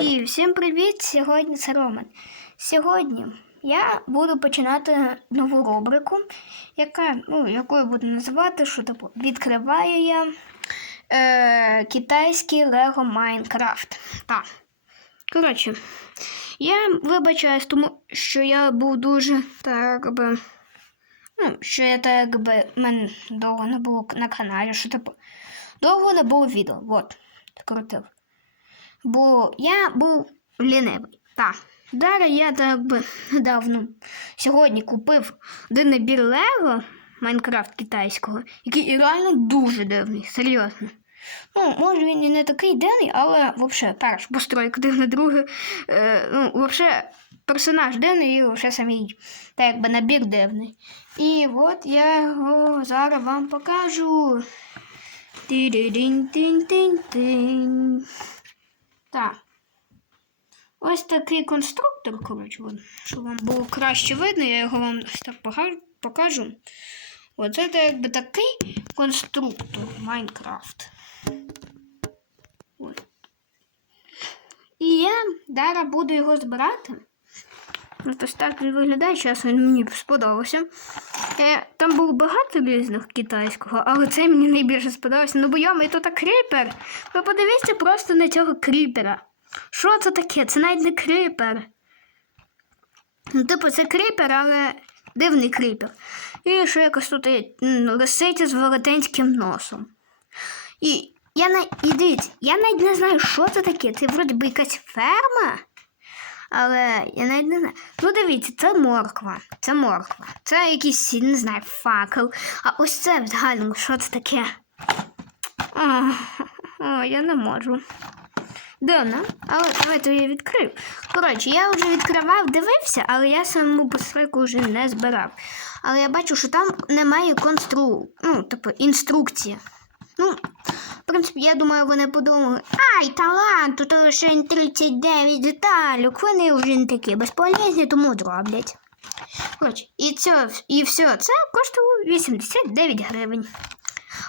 І всім привіт! Сьогодні це Роман. Сьогодні я буду починати нову рубрику, яка, ну, якою буду називати, що типу, відкриваю я е, китайський Лего Майнкрафт. Коротше, я вибачаюсь, тому що я був дуже так би. Ну, що я так би мене довго не було на каналі, що типу, довго не було відео. От, скоротив. Бо я був лінивий. Так. Зараз я так би недавно сьогодні купив один набір Лего Майнкрафт китайського, який реально дуже дивний, серйозно. Ну, може він і не такий дивний, але взагалі перш постройка дивна, друге. Е, ну, взагалі персонаж дивний і взагалі самий так якби набір дивний. І от я його зараз вам покажу. Так. Ось такий конструктор, коротше, от, щоб вам було краще видно, я його вам так покажу. Оце це якби такий конструктор Майнкрафт. І я зараз буду його збирати. От ось так він виглядає, зараз він мені сподобався. Е, там було багато різних китайського, але цей мені найбільше сподобався. Ну бо йомий, то так кріпер. Ви подивіться просто на цього кріпера. Що це таке? Це навіть не кріпер. Ну, типу, це кріпер, але дивний кріпер. І що якось тут лисиця з велетенським носом. І я на і дивіться, я навіть не знаю, що це таке. Це вроді би якась ферма. Але я навіть не знаю. Ну, дивіться, це морква. Це морква. Це якийсь, не знаю, факел. А ось це в загальному, що це таке? О, о, я не можу. Дивно, але давайте я відкрию. Коротше, я вже відкривав, дивився, але я саму посилку вже не збирав. Але я бачу, що там немає констру... ну, типу, інструкції. Ну, в принципі, я думаю, вони подумали, ай, талант, тут лише 39 деталюк, вони вже не такі безполезні, тому зроблять. Коротше, і, це, і все це коштувало 89 гривень.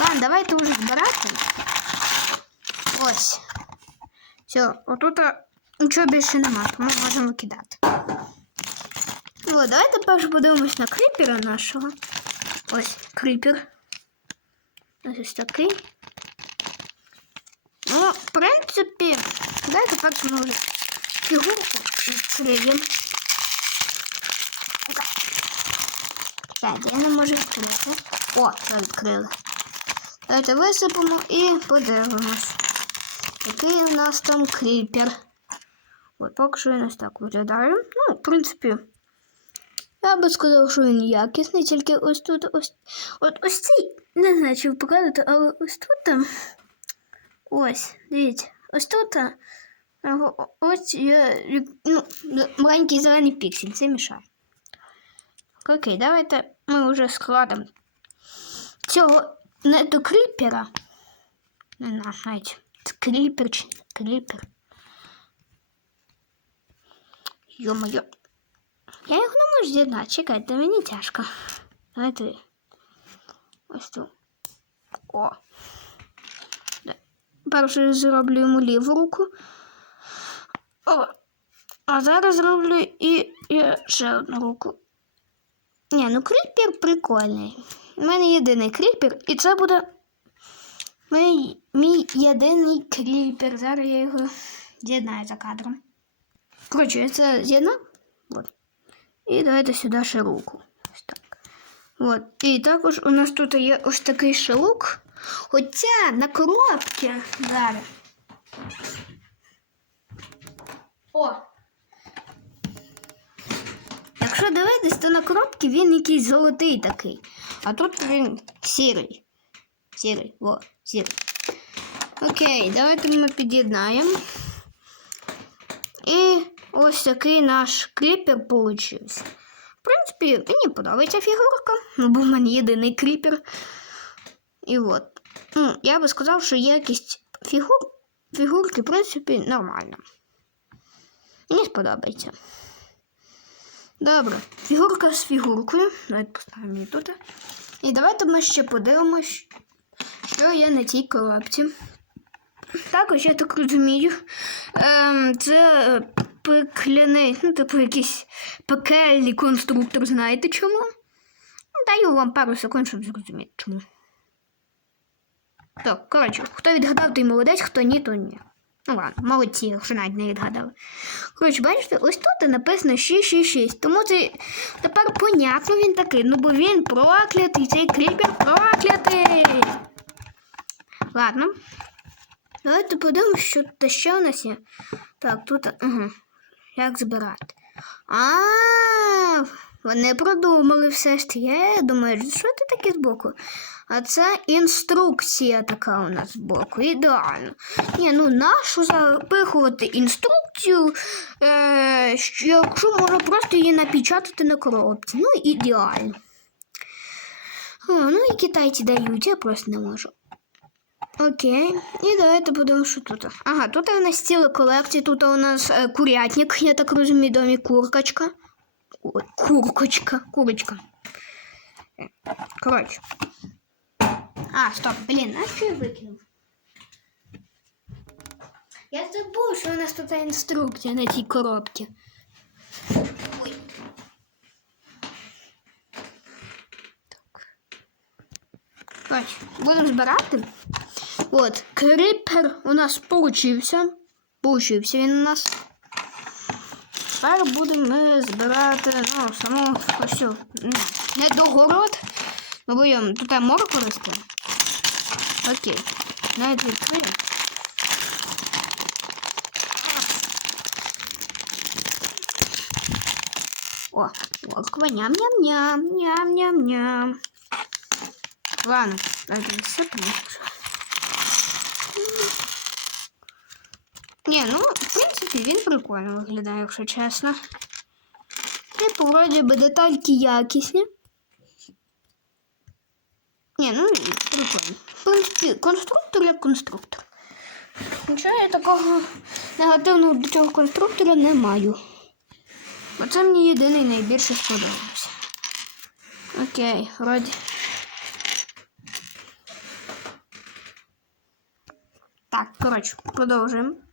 Ладно, давайте вже збирати. Ось. Все, отут нічого більше нема, тому можемо кидати. Ну, давайте перш подивимось на кріпера нашого. Ось кріпер. Ось ось такий. Ну, в принципі, давайте перш ми вже фігурку відкриємо. Чекайте, я не можу відкрити. О, це відкрили. Давайте висипемо і подивимось. Який у нас там кріпер. От поки що він ось так виглядає. Ну, в принципі, я би сказав, що він якісний, тільки ось тут ось. От ось цей, не знаю, чи ви показати, але ось тут. там, Ось, дивіться, ось тут. а, о- Ось є ну, маленький зелений піксель, це мішає. Окей, давайте ми вже складемо цього не до кріпера. Не знаю, навіть. Це кріпер чи не кріпер. Йо-моє. Я їх не можу з'єднати. Чекайте, мені тяжко. Давайте. Ось тут. О. Перше зроблю йому ліву руку. О. А зараз зроблю і, і ще одну руку. Ні, ну кріпер прикольний. У мене єдиний кріпер, і це буде Мій, мій єдиний кріпер. Зараз я його з'єднаю за кадром. Коротше, я це з'єднав. І давайте сюди ще руку. Ось так. От. І також у нас тут є ось такий шелук. Хоча на коробці зараз. О! Якщо дивитись, то на коробці він якийсь золотий такий. А тут він сірий. Сірий, о, сірий. Окей, давайте ми під'єднаємо. І ось такий наш кліпер получився. В принципі, мені подобається фігурка, бо в мене єдиний кліпер. І от. Ну, я би сказав, що якість фігур, фігурки, в принципі, нормальна. Мені сподобається. Добре, фігурка з фігуркою. Давайте поставимо її тут. І давайте ми ще подивимось, що є на цій коробці. Також, я так розумію, ем, це пекляний, ну, типу, якийсь пекельний конструктор, знаєте чому? Ну, Даю вам пару секунд, щоб зрозуміти чому. Так, коротше, хто відгадав, той молодець, хто ні, то ні. Ну ладно, молодці, якщо навіть не відгадали. Коротше, бачите, ось тут написано 666. Тому це тепер понятно він такий. Ну бо він проклятий, цей кріпер проклятий. Ладно. Давайте подивимось, що та ще у нас є. Так, тут. Угу. Як збирати? А, вони продумали все ж. Я думаю, що це таке збоку? А це інструкція така у нас збоку. Ідеально. Ні, ну нашу запихувати інструкцію, е, що- якщо можна просто її напечатати на коробці. Ну, ідеально. О, ну і китайці дають, я просто не можу. Окей. І давайте подивимося, що тут. Ага, тут у нас ціла колекція, тут у нас е, курятник, я так розумію, домі куркочка. Ой, куркочка, курочка. Е, Коротше. А, стоп, блін, а що я викинув? Я забув, що у нас тут інструкція на цій коробці. Ой. Коротше, будемо збирати. От, крипер у нас получився. Получився він у нас. Тепер будемо ми збирати, ну, саму ось цю, ну, не догород. Ми будемо тут морку рости. Окей. Навіть відкрию. О, морква, ням-ням-ням, ням-ням-ням. Ладно, давайте відсипемо. Ні, ну, в принципі, він прикольно виглядає, якщо чесно. Типу, вроді би детальки якісні. Ні, ну прикольно. В принципі, конструктор як конструктор. Нічого я такого негативного до цього конструктора не маю. Оце мені єдиний найбільше сподобався. Окей, вроді. Так, коротше, продовжуємо.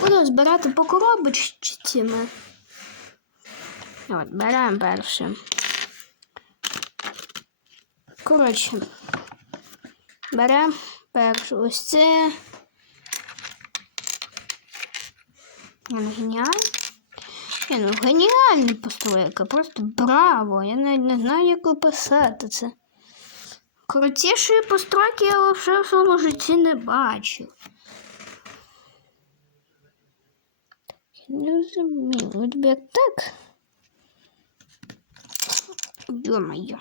Буду збирати по коробочці. От, беремо перше. Коротше, беремо перше ось це. Геніально. Ні, ну геніальна постройка, просто браво! Я навіть не знаю, як описати це. Крутішої постройки я вже в своєму житті не бачив. Не розумію, от як так. Ё-моё.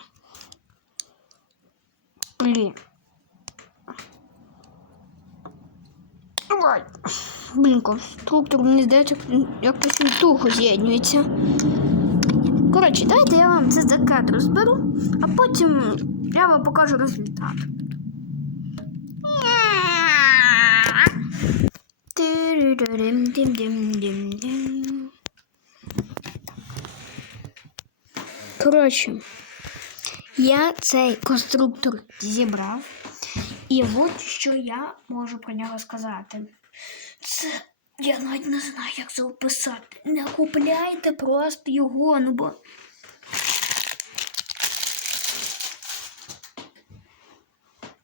Блін. Ой. Блін, конструктор, мені здається, якось він туго з'єднюється. Коротше, дайте я вам це за кадр зберу, а потім я вам покажу результат. Тириририм-дим-дим-дим-дим. Коротше, я цей конструктор зібрав, і от що я можу про нього сказати. Це я навіть не знаю, як це описати. Не купляйте просто його, ну бо.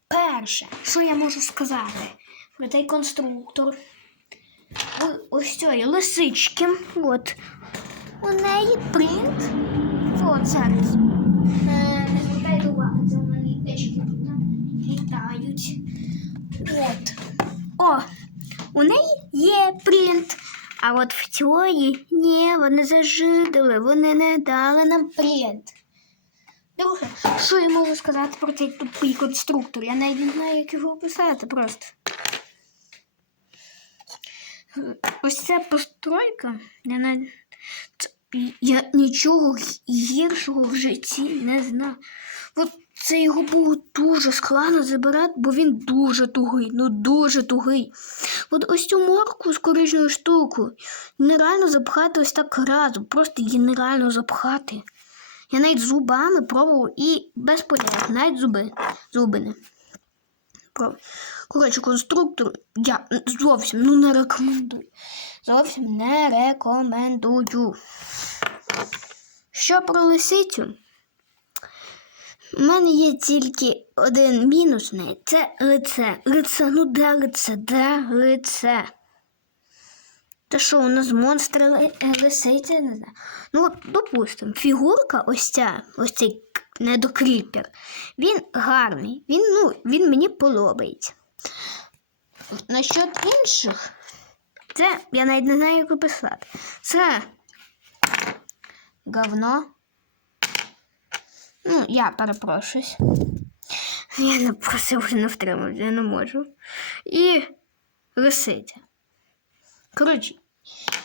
Перше, що я можу сказати про цей конструктор. Ось цієї лисички. От. У неї принт. От зараз. Е, Не. От. О, у неї є принт. А от в цієї ні, вони зажидали, вони не дали нам принт. Друге, що я можу сказати про цей тупий конструктор? Я навіть не знаю, як його описати просто. Ось ця постройка, я Я нічого гіршого в житті не знаю. От це його було дуже складно забирати, бо він дуже тугий, ну дуже тугий. От ось цю морку з коричневою штукою нереально запхати ось так разом, просто її нереально запхати. Я навіть зубами пробував і без безполезно, навіть зуби, зуби не. Коротше, конструктор я зовсім ну, не рекомендую. Зовсім не рекомендую. Що про лисицю? У мене є тільки один мінус неї. Це лице. Лице, ну де лице? Де лице? Та що, у нас монстр ли- е, лисиця, не знаю. Ну, от, допустимо, фігурка ось ця, ось цей недокріпер, він гарний. Він, ну, він мені подобається. Насчет інших, це я навіть не знаю, як описати. Це говно. Ну, я перепрошуюсь. Я не просто вже не втримав, я не можу. І лисиця. Коротше,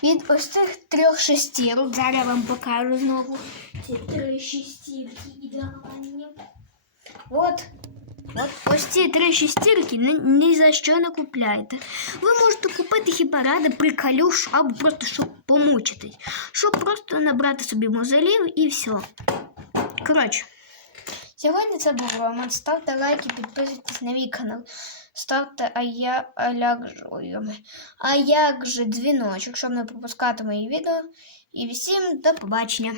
від ось цих трьох шестірок, зараз я вам покажу знову ці три шестірки ідеальні. От, от ось ці три шестірки ні, ні за що не купляйте. Ви можете купити хіба ради приколюш або просто щоб помучитись, щоб просто набрати собі мозолів і все. Коротше. Сьогодні це був Роман. Ставте лайки, підписуйтесь на мій канал. Ставте а я а а як же дзвіночок, щоб не пропускати мої відео. І всім до побачення.